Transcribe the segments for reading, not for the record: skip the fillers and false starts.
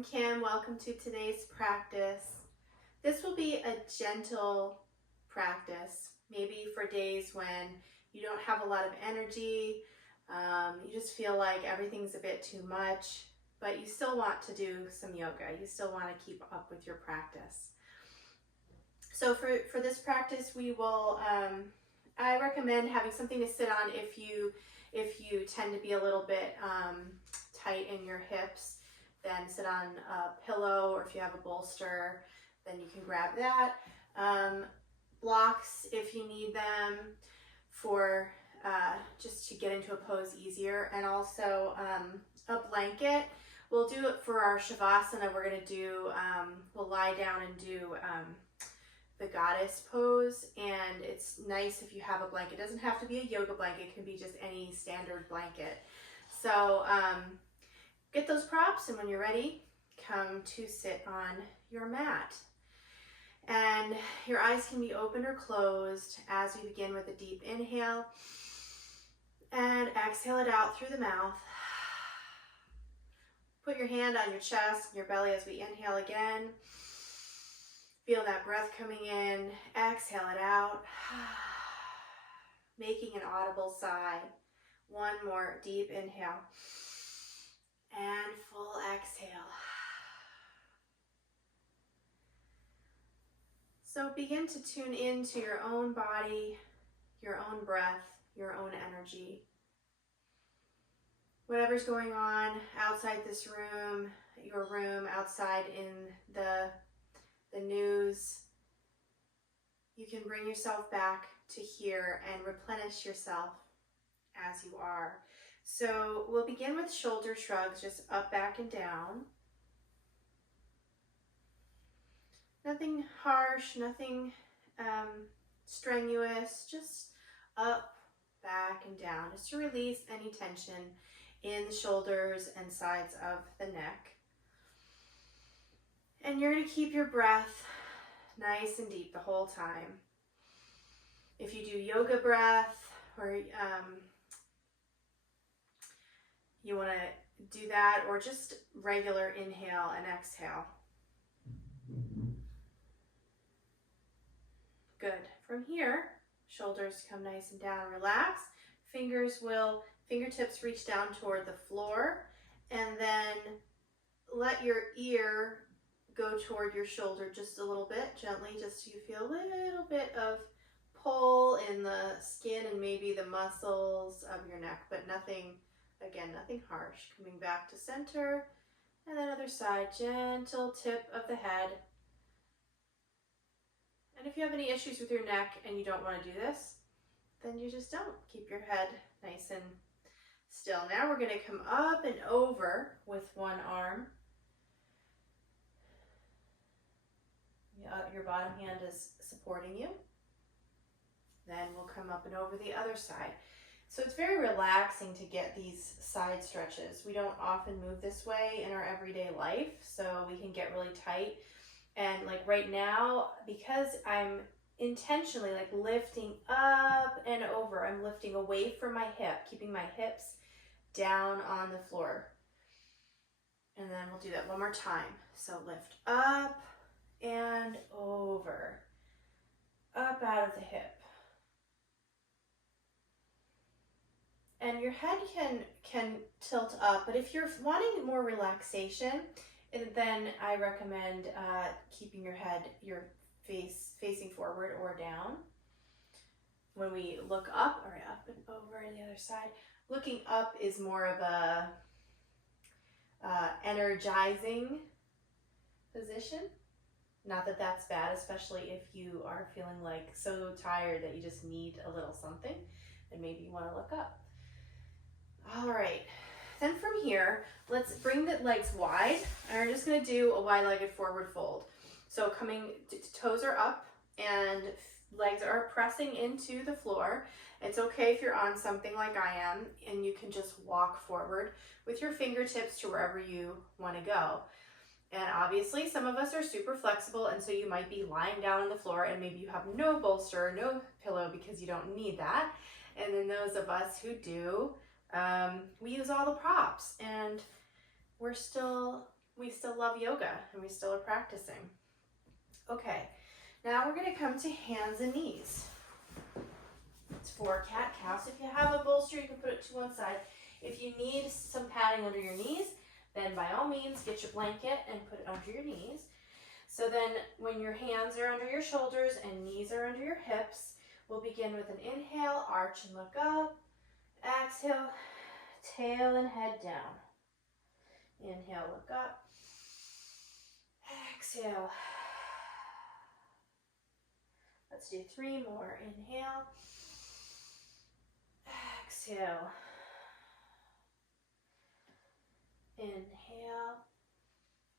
I'm Kim. Welcome to today's practice. This will be a gentle practice, maybe for days when you don't have a lot of energy, you just feel like everything's a bit too much, but you still want to do some yoga. You still want to keep up with your practice. So for this practice, we will, I recommend having something to sit on if you tend to be a little bit tight in your hips. Then sit on a pillow, or if you have a bolster, then you can grab that. Blocks if you need them for just to get into a pose easier, and also a blanket. We'll do it for our Shavasana. We're going to do, we'll lie down and do the goddess pose, and it's nice if you have a blanket. It doesn't have to be a yoga blanket, it can be just any standard blanket. So get those props, and when you're ready, come to sit on your mat. And your eyes can be opened or closed as we begin with a deep inhale, and exhale it out through the mouth. Put your hand on your chest and your belly as we inhale again. Feel that breath coming in, exhale it out, making an audible sigh. One more deep inhale and full exhale. So begin to tune into your own body, your own breath, your own energy. Whatever's going on outside this room, your room, outside in the news, you can bring yourself back to here and replenish yourself as you are. So we'll begin with shoulder shrugs, just up, back, and down. Nothing harsh, nothing strenuous, just up, back, and down, just to release any tension in the shoulders and sides of the neck. And you're going to keep your breath nice and deep the whole time. If you do yoga breath, or you want to do that, or just regular inhale and exhale. Good. From here, shoulders come nice and down, relax. Fingertips reach down toward the floor, and then let your ear go toward your shoulder just a little bit, gently, just so you feel a little bit of pull in the skin and maybe the muscles of your neck, but nothing, again, nothing harsh. Coming back to center, and then other side, gentle tip of the head. And if you have any issues with your neck and you don't want to do this, then you just don't. Keep your head nice and still. Now we're going to come up and over with one arm. Your bottom hand is supporting you. Then we'll come up and over the other side. So it's very relaxing to get these side stretches. We don't often move this way in our everyday life, so we can get really tight. And like right now, because I'm intentionally like lifting up and over, I'm lifting away from my hip, keeping my hips down on the floor. And then we'll do that one more time. So lift up and over, up out of the hip. And your head can tilt up, but if you're wanting more relaxation, then I recommend keeping your head, your face facing forward or down. When we look up, or up and over the other side, looking up is more of a energizing position. Not that that's bad, especially if you are feeling like so tired that you just need a little something, then maybe you want to look up. All right, then from here, let's bring the legs wide, and we're just going to do a wide-legged forward fold. So toes are up and legs are pressing into the floor. It's okay if you're on something like I am, and you can just walk forward with your fingertips to wherever you want to go. And obviously some of us are super flexible, and so you might be lying down on the floor and maybe you have no bolster, no pillow, because you don't need that. And then those of us who do, we use all the props, and we still love yoga and we still are practicing. Okay, now we're going to come to hands and knees. It's for cat-cow. So if you have a bolster, you can put it to one side. If you need some padding under your knees, then by all means, get your blanket and put it under your knees. So then when your hands are under your shoulders and knees are under your hips, we'll begin with an inhale, arch and look up. Exhale, tail and head down. Inhale, look up. Exhale. Let's do 3 more. Inhale. Exhale. Inhale,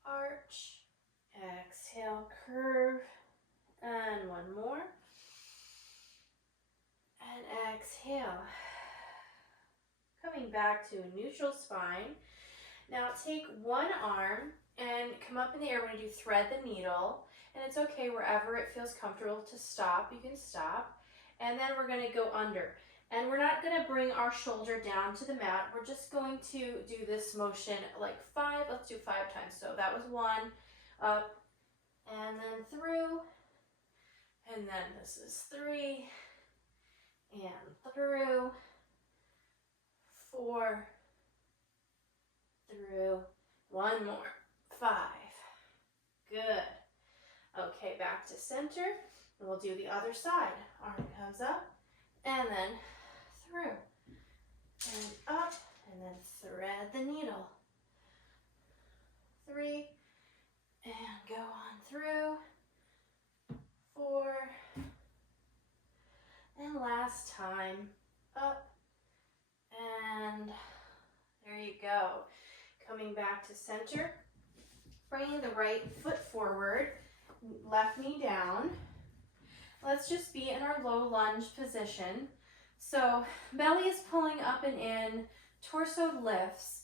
arch. Exhale, curve. And 1 more. And exhale. Coming back to a neutral spine. Now take one arm and come up in the air. We're going to do thread the needle. And it's okay wherever it feels comfortable to stop. You can stop. And then we're going to go under. And we're not going to bring our shoulder down to the mat. We're just going to do this motion like 5. Let's do 5 times. So that was 1, up, and then through. And then this is 3, and through, 4, through, 1 more, 5. Good. Okay, back to center, and we'll do the other side. Arm comes up, and then through, and up, and then thread the needle. 3, and go on through, 4, and last time, up, and there you go. Coming back to center, bringing the right foot forward, left knee down. Let's just be in our low lunge position. So belly is pulling up and in, torso lifts,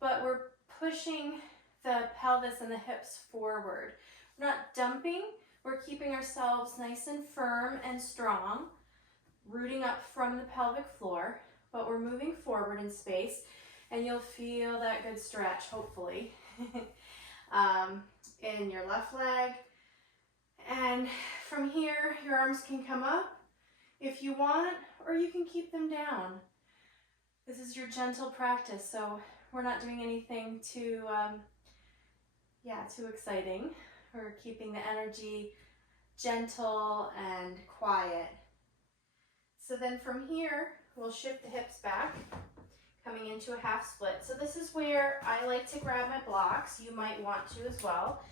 but we're pushing the pelvis and the hips forward. We're not dumping, we're keeping ourselves nice and firm and strong, rooting up from the pelvic floor, but we're moving forward in space, and you'll feel that good stretch, hopefully, in your left leg. And from here, your arms can come up if you want, or you can keep them down. This is your gentle practice, so we're not doing anything too exciting. We're keeping the energy gentle and quiet. So then from here, we'll shift the hips back, coming into a half split. So this is where I like to grab my blocks. You might want to as well.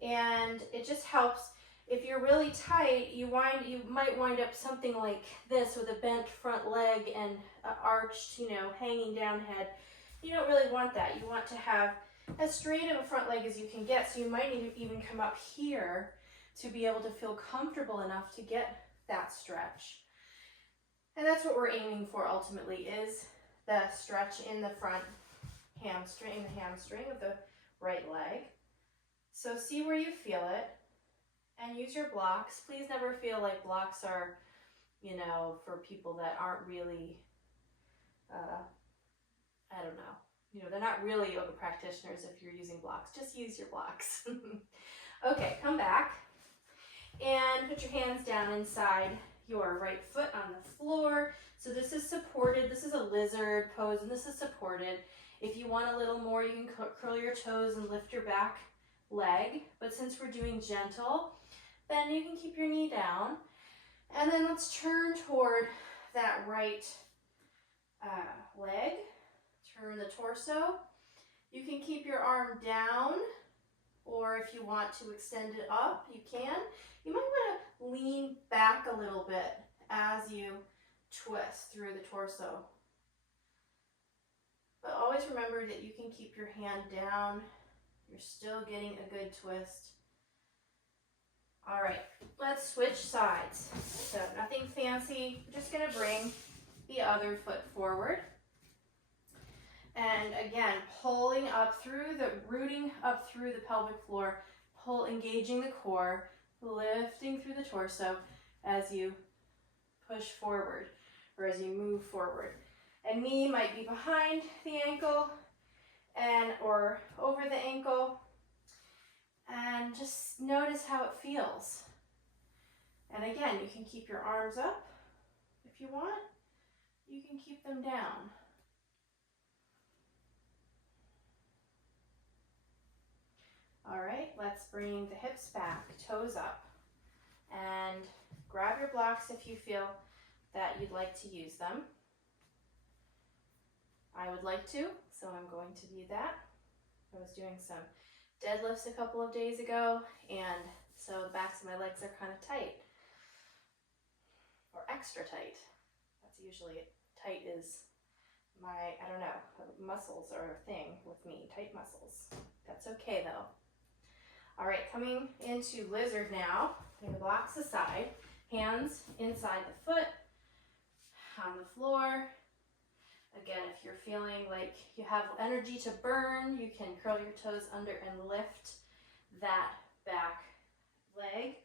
And it just helps. If you're really tight, you might wind up something like this with a bent front leg and arched, hanging down head. You don't really want that. You want to have as straight of a front leg as you can get. So you might need to even come up here to be able to feel comfortable enough to get that stretch. And that's what we're aiming for ultimately, is the stretch in the front hamstring, the hamstring of the right leg. So see where you feel it. And use your blocks. Please never feel like blocks are, for people that aren't really, they're not really yoga practitioners if you're using blocks. Just use your blocks. Okay, come back and put your hands down inside your right foot on the floor. So this is supported. This is a lizard pose, and this is supported. If you want a little more, you can curl your toes and lift your back leg. But since we're doing gentle, then you can keep your knee down. And then let's turn toward that right leg. Turn the torso. You can keep your arm down, or if you want to extend it up, you can. You might want to lean back a little bit as you twist through the torso. But always remember that you can keep your hand down. You're still getting a good twist. All right, let's switch sides. So nothing fancy. We're just going to bring the other foot forward. And again, pulling up through rooting up through the pelvic floor, engaging the core, lifting through the torso as you push forward or as you move forward. And knee might be behind the ankle or over the ankle. And just notice how it feels. And again, you can keep your arms up if you want. You can keep them down. All right, let's bring the hips back, toes up, and grab your blocks if you feel that you'd like to use them. I would like to, so I'm going to do that. I was doing some deadlifts a couple of days ago, and so the backs of my legs are kind of tight, or extra tight. That's usually it. Tight is my, I don't know, muscles are a thing with me, tight muscles. That's okay though. All right, coming into lizard now. Bring the blocks aside, hands inside the foot, on the floor. Again, if you're feeling like you have energy to burn, you can curl your toes under and lift that back leg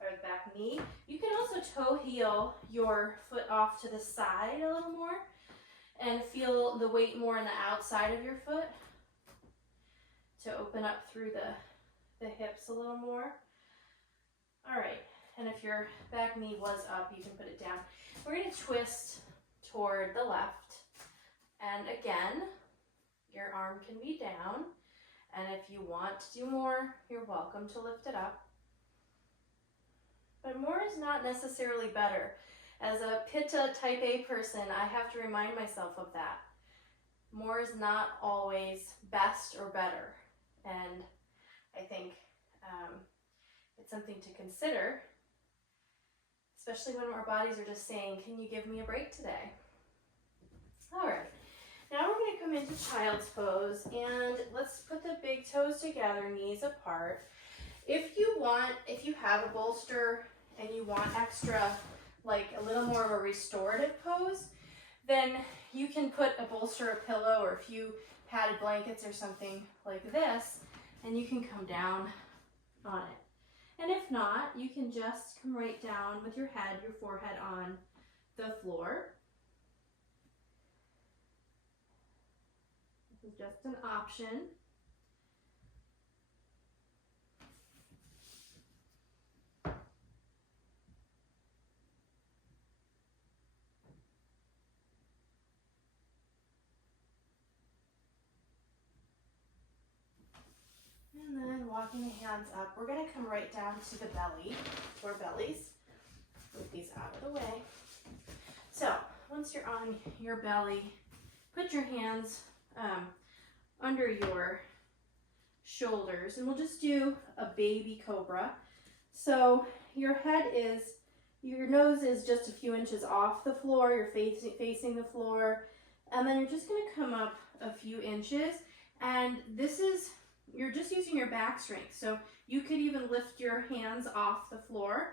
or the back knee. You can also toe heel your foot off to the side a little more and feel the weight more on the outside of your foot to open up through the hips a little more. All right, and if your back knee was up, you can put it down. We're going to twist toward the left. And again, your arm can be down. And if you want to do more, you're welcome to lift it up. But more is not necessarily better. As a Pitta type A person, I have to remind myself of that. More is not always best or better. And I think it's something to consider, especially when our bodies are just saying, can you give me a break today? All right, now we're going to come into child's pose, and let's put the big toes together, knees apart. If you have a bolster and you want extra, like a little more of a restorative pose, then you can put a bolster, a pillow, or a few padded blankets or something like this, and you can come down on it. And if not, you can just come right down with your head, your forehead on the floor. This is just an option. And then walking the hands up, we're going to come right down to the belly, to our bellies. Move these out of the way. So once you're on your belly, put your hands under your shoulders, and we'll just do a baby cobra. So your nose is just a few inches off the floor, you're facing the floor, and then you're just going to come up a few inches, and you're just using your back strength. So you could even lift your hands off the floor,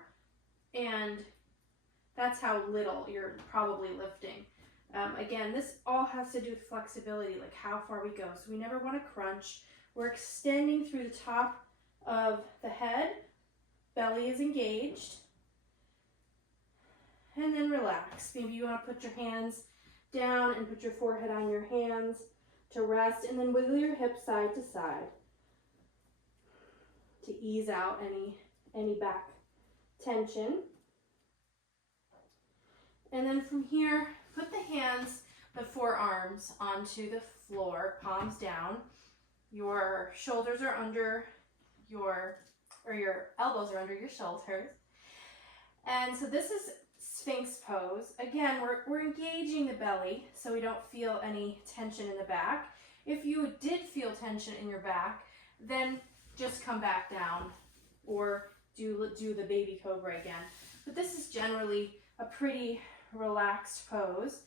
and that's how little you're probably lifting. Again, this all has to do with flexibility, like how far we go. So we never want to crunch. We're extending through the top of the head. Belly is engaged. And then relax. Maybe you want to put your hands down and put your forehead on your hands to rest, and then wiggle your hips side to side to ease out any back tension. And then from here, put the forearms onto the floor, palms down. Your shoulders are under your elbows are under your shoulders. And so this is Sphinx pose. Again, we're engaging the belly so we don't feel any tension in the back. If you did feel tension in your back, then just come back down or do the baby cobra again. But this is generally a pretty relaxed pose.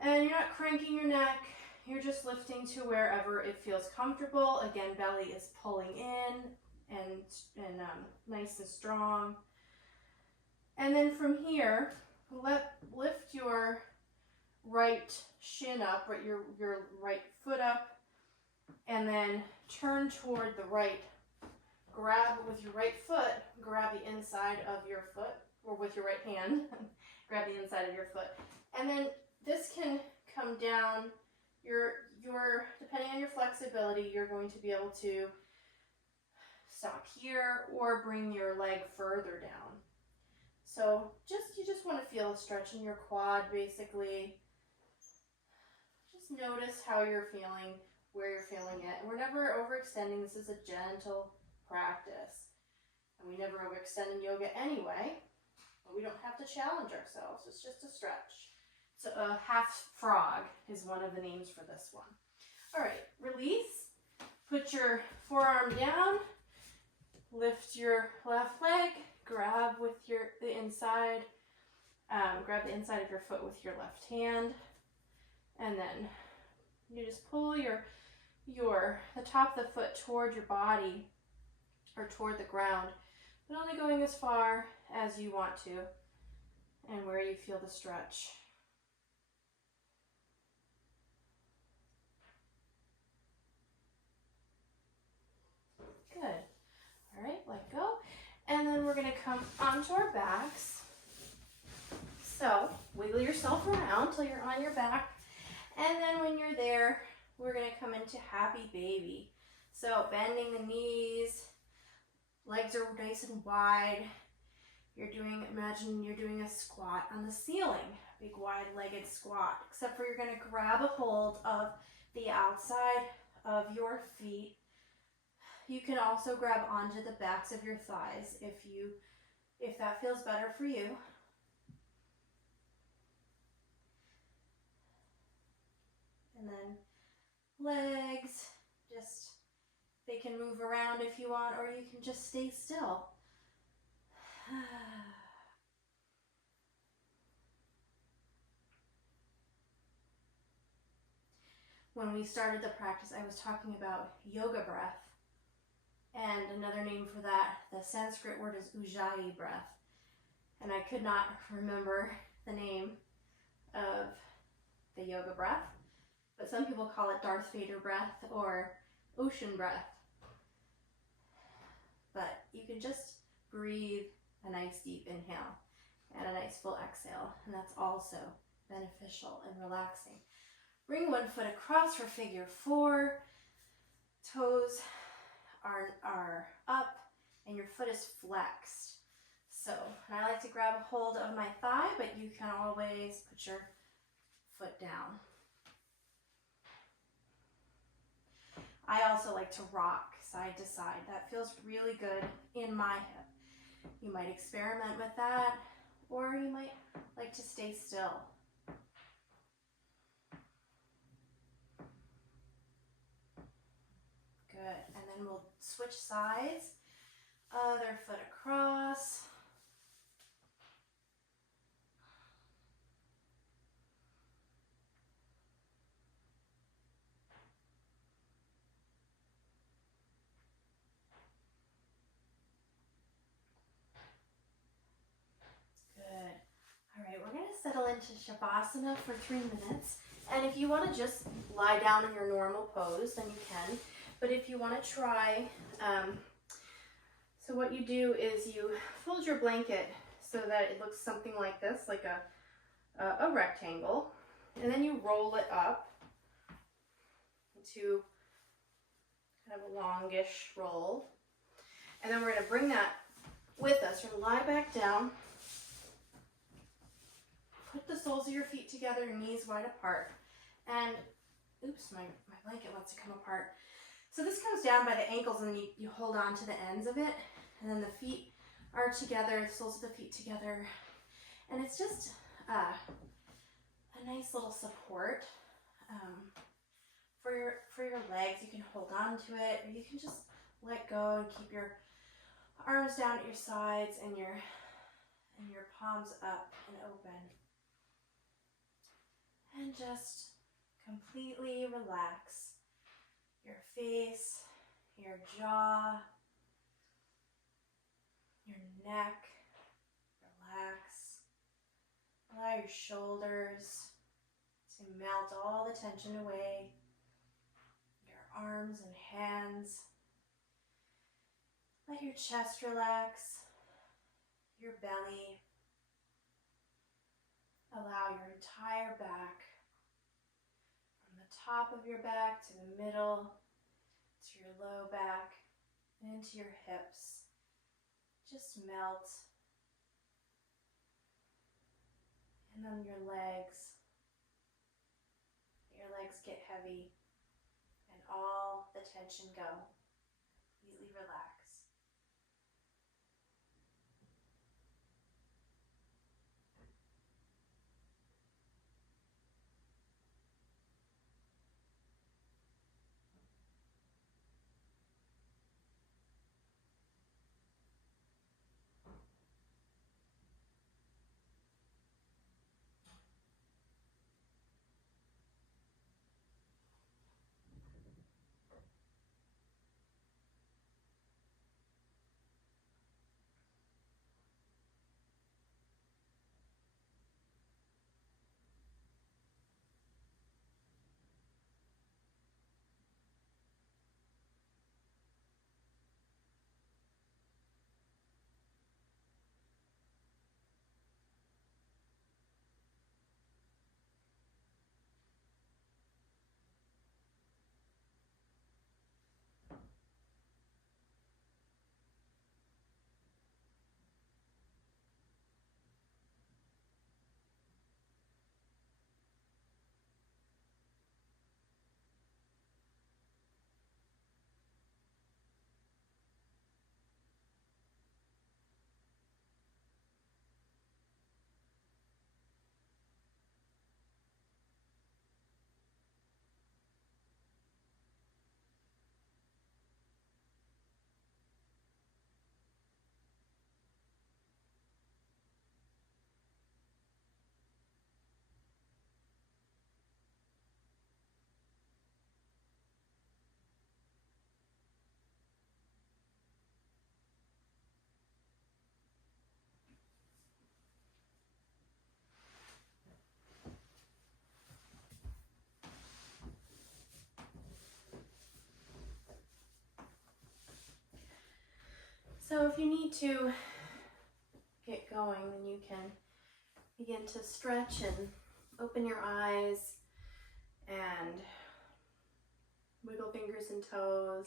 And you're not cranking your neck, you're just lifting to wherever it feels comfortable. Again, belly is pulling in and nice and strong. And then from here, lift your right shin up, your right foot up, and then turn toward the right. Grab with your right foot, grab the inside of your foot, or with your right hand, grab the inside of your foot. And then this can come down. Depending on your flexibility, you're going to be able to stop here or bring your leg further down. So you just want to feel a stretch in your quad basically. Just notice how you're feeling, where you're feeling it. And we're never overextending. This is a gentle practice. And we never overextend in yoga anyway. But we don't have to challenge ourselves. It's just a stretch. So a half frog is one of the names for this one. All right, release. Put your forearm down. Lift your left leg. Grab with the inside. Grab the inside of your foot with your left hand. And then you just pull the top of the foot toward your body or toward the ground, but only going as far as you want to and where you feel the stretch. Good. All right, let go. And then we're going to come onto our backs. So wiggle yourself around till you're on your back. And then when you're there, we're going to come into happy baby. So bending the knees, legs are nice and wide. Imagine you're doing a squat on the ceiling, big wide-legged squat, except for you're going to grab a hold of the outside of your feet. You can also grab onto the backs of your thighs if that feels better for you. And then legs, they can move around if you want, or you can just stay still. When we started the practice, I was talking about yoga breath. And another name for that, the Sanskrit word is Ujjayi breath. And I could not remember the name of the yoga breath. But some people call it Darth Vader breath or ocean breath. But you can just breathe a nice deep inhale and a nice full exhale. And that's also beneficial and relaxing. Bring one foot across for figure four. Toes are up and your foot is flexed. So I like to grab a hold of my thigh, but you can always put your foot down. I also like to rock side to side. That feels really good in my hip. You might experiment with that, or you might like to stay still. Good, and then we'll switch sides. Other foot across. Good. All right, we're going to settle into Shavasana for 3 minutes. And if you want to just lie down in your normal pose, then you can. But if you want to try, so what you do is you fold your blanket so that it looks something like this, like a rectangle. And then you roll it up into kind of a longish roll. And then we're going to bring that with us. We're going to lie back down. Put the soles of your feet together, knees wide apart. And, oops, my blanket wants to come apart. So this comes down by the ankles and you hold on to the ends of it. And then the feet are together, the soles of the feet together. And it's just a nice little support for your legs. You can hold on to it, or you can just let go and keep your arms down at your sides and your palms up and open. And just completely relax your face, your jaw, your neck. Relax. Allow your shoulders to melt all the tension away. Your arms and hands. Let your chest relax, your belly. Allow your entire back, from the top of your back to the middle, to your low back, and into your hips. Just melt. And then your legs. Your legs get heavy and all the tension go. Completely relax. So if you need to get going, then you can begin to stretch and open your eyes and wiggle fingers and toes.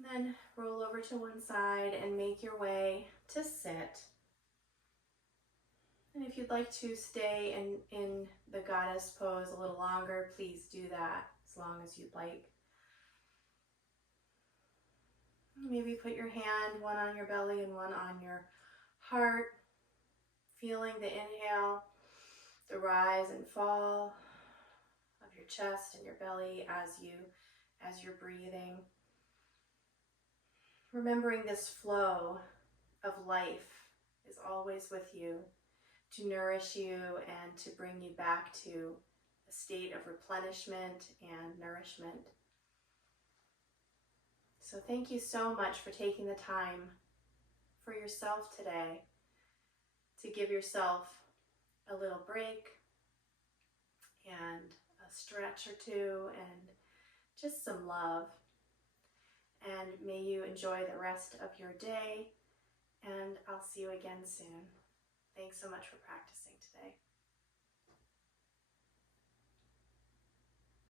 Then roll over to one side and make your way to sit. And if you'd like to stay in the goddess pose a little longer, please do that as long as you'd like. Maybe put your hand, one on your belly and one on your heart, feeling the inhale, the rise and fall of your chest and your belly as you're breathing. Remembering this flow of life is always with you to nourish you and to bring you back to a state of replenishment and nourishment. So thank you so much for taking the time for yourself today to give yourself a little break and a stretch or two and just some love. And may you enjoy the rest of your day, and I'll see you again soon. Thanks so much for practicing today.